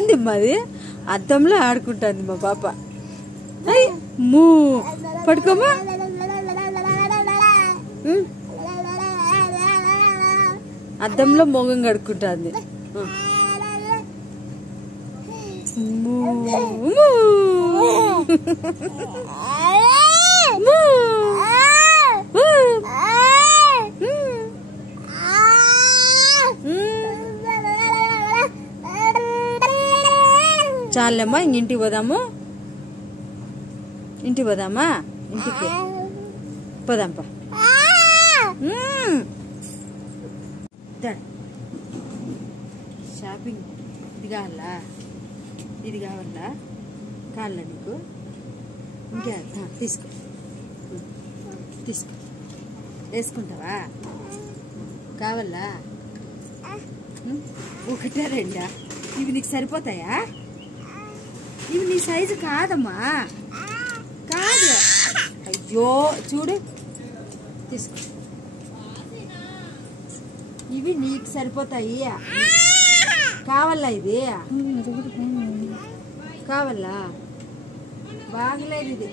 ఏంది అది అద్దంలో ఆడుకుంటుంది మా పాప. మూ పడుకోమా. అద్దంలో మొగం కడుక్కుంటుంది. చాలమ్మా, ఇంటికి పోదాము. ఇంటికి పోదామా? ఇంటికి పోదాంపా. షాపింగ్ ఇది కావాలా? ఇది కావాలా? కావాలా నీకు? ఇంకా తీసుకో, తీసుకో. వేసుకుంటావా? కావాలా? ఒకటే రెండా? ఇవి నీకు సరిపోతాయా? ఇవి నీ సైజు కాదమ్మా, కాదు. అయ్యో చూడు, తీసుకో. ఇవి నీకు సరిపోతాయి. కావాలా? ఇది కావాలా? బాగలేదు ఇది.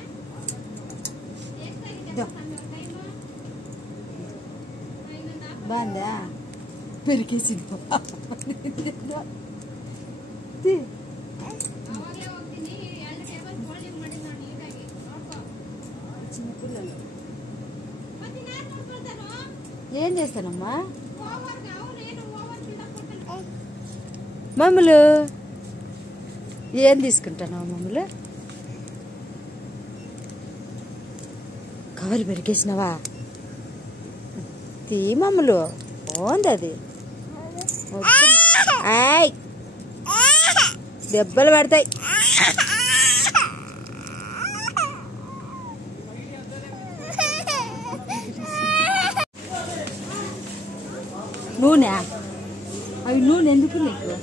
బాగుందా? పెరికేసింది చిన్నపిల్లలు. ఏం చేస్తానమ్మా? మమ్మలు ఏం తీసుకుంటాను? మమ్మలు కవర్ పెరికేసినావా? తీ మమ్మలు, బాగుంది అది. దెబ్బలు పడతాయి. నూనె? అవి నూనె ఎందుకు నీకు?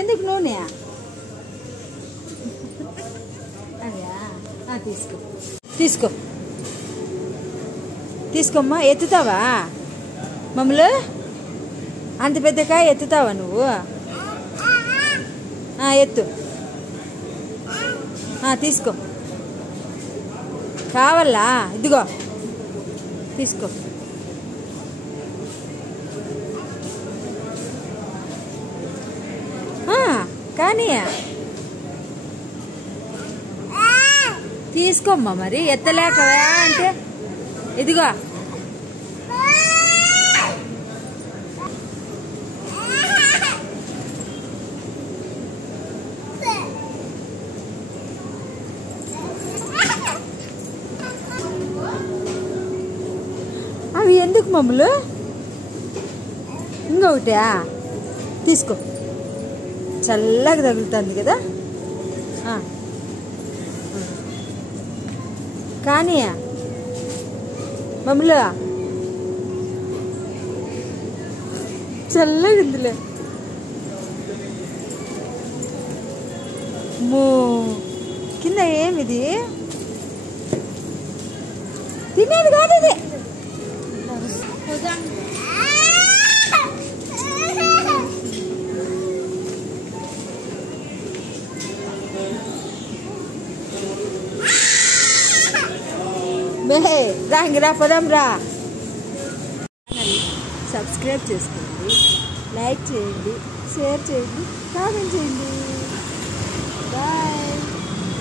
ఎందుకు నూనె? అదా, తీసుకో, తీసుకో, తీసుకోమ్మా. ఎత్తుతావా మమ్మలు? అంత పెద్ద కాయ ఎత్తుతావా నువ్వు? ఎత్తు. తీసుకో. కావాలా? ఇదిగో తీసుకో. కానీ తీసుకోమ్మా. మరి ఎత్తలేకవా అంటే ఇదిగో. అవి ఎందుకు మమ్మలు? ఇంకొకటా? తీసుకో. చల్లగా తగులుతుంది కదా. కానీ మమ్మలు చల్లగా ఉందిలే. కింద ఏమిది? తినేది కాదు ఇది. రా, ఇంక రా, పదం రా. సబ్స్క్రైబ్ చేసుకోండి, లైక్ చేయండి, షేర్ చేయండి, కామెంట్ చేయండి. బాయ్.